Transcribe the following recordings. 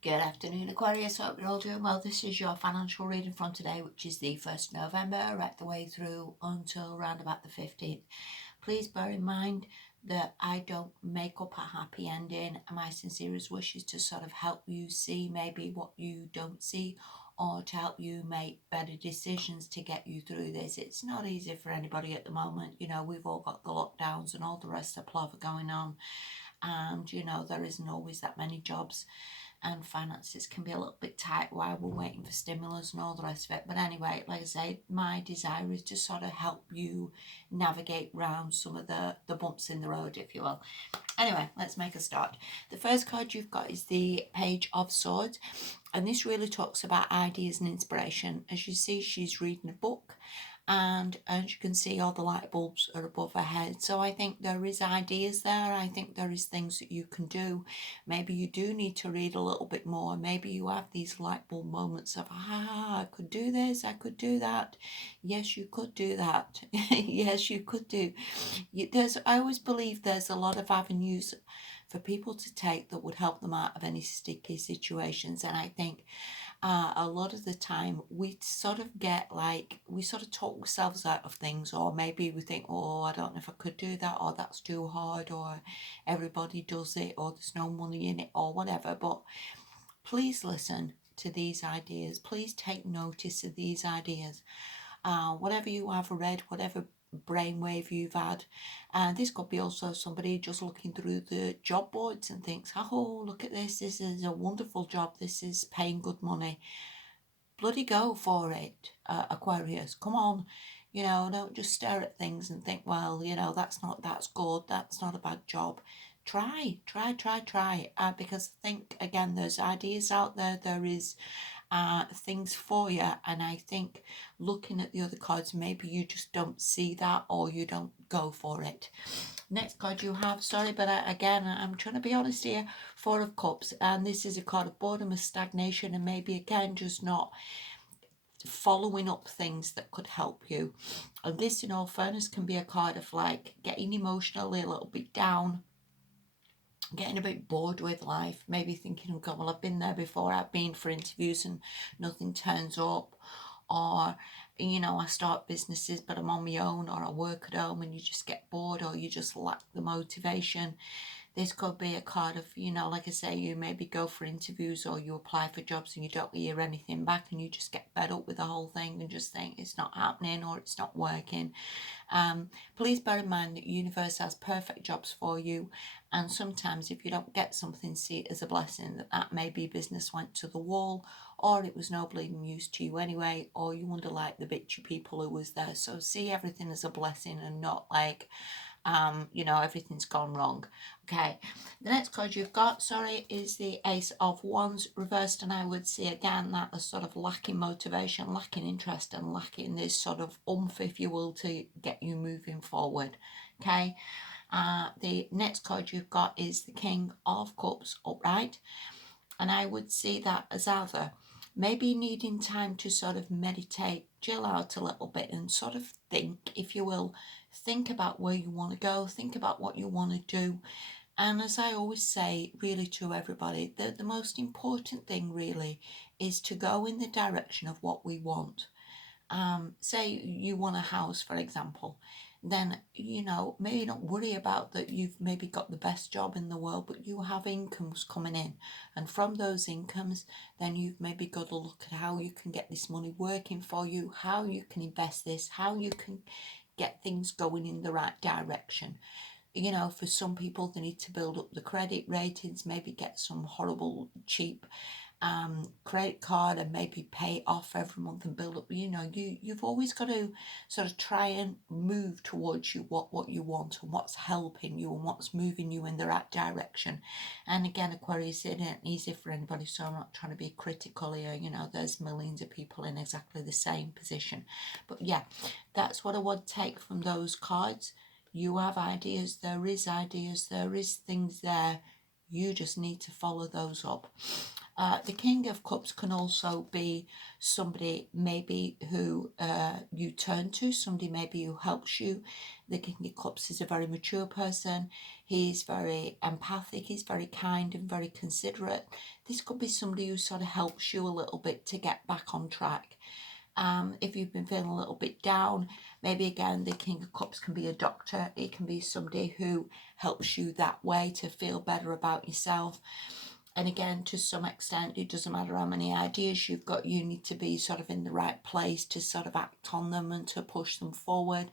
Good afternoon, Aquarius. Hope you're all doing well. This is your financial reading from today, which is the 1st November, right the way through until around about the 15th. Please bear in mind that I don't make up a happy ending. My sincerest wish is to sort of help you see maybe what you don't see, or to help you make better decisions to get you through this. It's not easy for anybody at the moment. You know, we've all got the lockdowns and all the rest of the plover going on. And, you know, there isn't always that many jobs, and finances can be a little bit tight while we're waiting for stimulus and all the rest of it. But anyway, like I say, my desire is to sort of help you navigate around some of the bumps in the road, if you will. Anyway, let's make a start. The first card you've got is the Page of Swords, and this really talks about ideas and inspiration. As you see, she's reading a book, and as you can see, all the light bulbs are above her head. So I think there is ideas there. I think there is things that you can do. Maybe you do need to read a little bit more. Maybe you have these light bulb moments of, I could do this, I could do that. Yes, you could do that. Yes, you could do. I always believe there's a lot of avenues for people to take that would help them out of any sticky situations. And I think a lot of the time we sort of talk ourselves out of things, or maybe we think, oh, I don't know if I could do that, or that's too hard, or everybody does it, or there's no money in it, or whatever. But please listen to these ideas. Please take notice of these ideas. Whatever you have read, whatever brainwave you've had. And this could be also somebody just looking through the job boards and thinks, oh, look at this is a wonderful job, this is paying good money. Bloody go for it, Aquarius. Come on, you know, don't just stare at things and think, well, you know, that's good, that's not a bad job. Try, because I think, again, there's ideas out there, there is things for you. And I think looking at the other cards, maybe you just don't see that, or you don't go for it. Next card you have, sorry, but again, I'm trying to be honest here, Four of Cups, and this is a card of boredom, of stagnation, and maybe again just not following up things that could help you. And this, in all fairness, can be a card of like getting emotionally a little bit down, getting a bit bored with life, maybe thinking, oh God, well, I've been there before, I've been for interviews and nothing turns up, or, you know, I start businesses but I'm on my own, or I work at home and you just get bored, or you just lack the motivation. This could be a card of, you know, like I say, you maybe go for interviews or you apply for jobs and you don't hear anything back, and you just get fed up with the whole thing and just think it's not happening or it's not working. Please bear in mind that universe has perfect jobs for you, and sometimes if you don't get something, see it as a blessing, that maybe business went to the wall, or it was no bleeding use to you anyway, or you wonder like the bitchy people who was there. So see everything as a blessing and not like, you know, everything's gone wrong. Okay, the next card you've got, sorry, is the Ace of Wands reversed, and I would see again that as sort of lacking motivation, lacking interest, and lacking this sort of oomph, if you will, to get you moving forward. Okay, the next card you've got is the King of Cups upright, and I would see that as either maybe needing time to sort of meditate, chill out a little bit, and sort of think, if you will, think about where you want to go, think about what you want to do. And as I always say, really, to everybody, the most important thing really is to go in the direction of what we want. Say you want a house, for example, then, you know, maybe not worry about that you've maybe got the best job in the world, but you have incomes coming in. And from those incomes, then you've maybe got to look at how you can get this money working for you, how you can invest this, how you can get things going in the right direction. You know, for some people, they need to build up the credit ratings, maybe get some horrible, cheap credit card and maybe pay it off every month and build up. You know, you've always got to sort of try and move towards what you want, and what's helping you and what's moving you in the right direction. And again, Aquarius, it ain't easy for anybody, so I'm not trying to be critical here. You know, there's millions of people in exactly the same position. But yeah, that's what I would take from those cards. You have ideas, there is things there. You just need to follow those up. The King of Cups can also be somebody maybe who you turn to, somebody maybe who helps you. The King of Cups is a very mature person. He's very empathic, he's very kind and very considerate. This could be somebody who sort of helps you a little bit to get back on track. If you've been feeling a little bit down, maybe again the King of Cups can be a doctor. It can be somebody who helps you that way to feel better about yourself. And again, to some extent, it doesn't matter how many ideas you've got, you need to be sort of in the right place to sort of act on them and to push them forward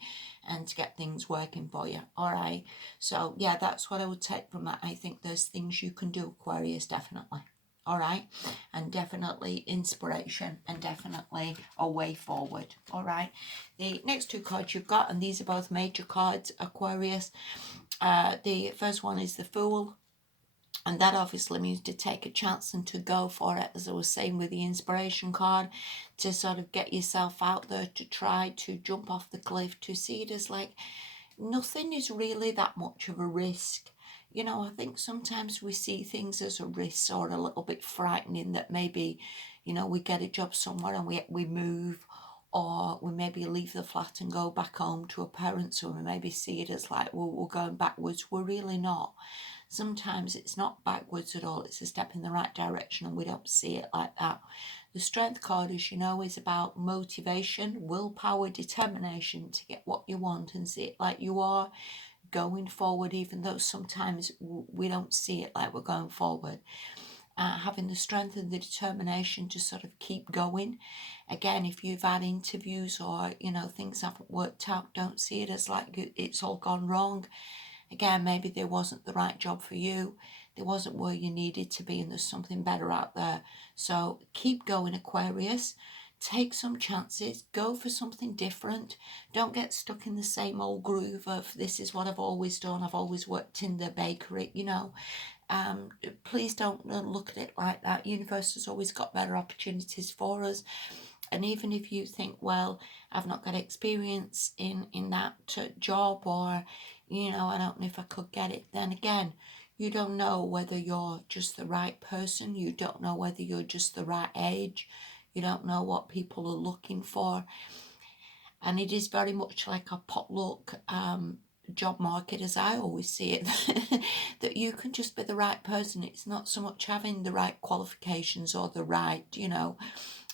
and to get things working for you. All right. So yeah, that's what I would take from that. I think there's things you can do, Aquarius, definitely. All right. And definitely inspiration and definitely a way forward. All right. The next two cards you've got, and these are both major cards, Aquarius. The first one is the Fool. And that obviously means to take a chance and to go for it, as I was saying with the inspiration card, to sort of get yourself out there, to try to jump off the cliff, to see it as like nothing is really that much of a risk. You know, I think sometimes we see things as a risk or a little bit frightening, that maybe, you know, we get a job somewhere and we move, or we maybe leave the flat and go back home to a parent's, or we maybe see it as like, well, we're going backwards. We're really not. Sometimes it's not backwards at all, it's a step in the right direction, and we don't see it like that. The Strength card, as you know, is about motivation, willpower, determination to get what you want and see it like you are going forward, even though sometimes we don't see it like we're going forward. Having the strength and the determination to sort of keep going. Again, if you've had interviews or, you know, things haven't worked out, don't see it as like it's all gone wrong. Again, maybe there wasn't the right job for you. There wasn't where you needed to be, and there's something better out there. So keep going, Aquarius. Take some chances. Go for something different. Don't get stuck in the same old groove of this is what I've always done. I've always worked in the bakery, you know. Please don't look at it like that. Universe has always got better opportunities for us. And even if you think, well, I've not got experience in that job, or, you know, I don't know if I could get it, then again, you don't know whether you're just the right person. You don't know whether you're just the right age. You don't know what people are looking for. And it is very much like a potluck job market, as I always see it, that you can just be the right person. It's not so much having the right qualifications or the right, you know,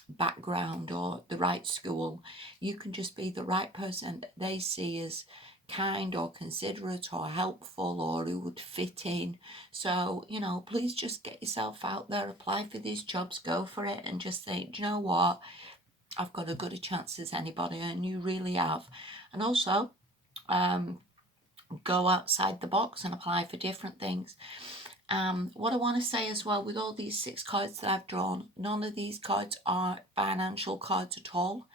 background or the right school. You can just be the right person that they see as kind or considerate or helpful or who would fit in. So, you know, please just get yourself out there, apply for these jobs, go for it, and just think, do you know what, I've got as good a chance as anybody, and you really have. And also go outside the box and apply for different things. What I want to say as well, with all these 6 cards that I've drawn, none of these cards are financial cards at all.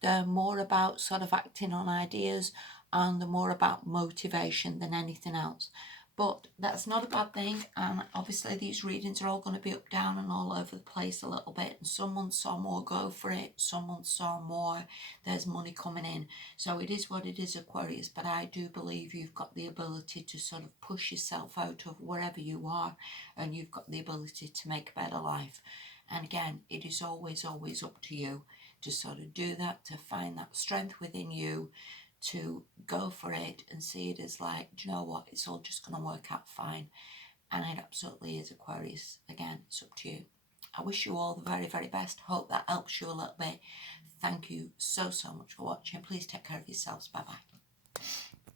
They're more about sort of acting on ideas, and they're more about motivation than anything else. But that's not a bad thing, and obviously these readings are all going to be up, down and all over the place a little bit, and some months saw more go for it, some months saw more there's money coming in. So it is what it is, Aquarius, but I do believe you've got the ability to sort of push yourself out of wherever you are, and you've got the ability to make a better life. And again, it is always up to you to sort of do that, to find that strength within you, to go for it and see it as like, do you know what, it's all just going to work out fine. And it absolutely is, Aquarius. Again, it's up to you. I wish you all the very, very best. Hope that helps you a little bit. Thank you so much for watching. Please take care of yourselves. Bye bye.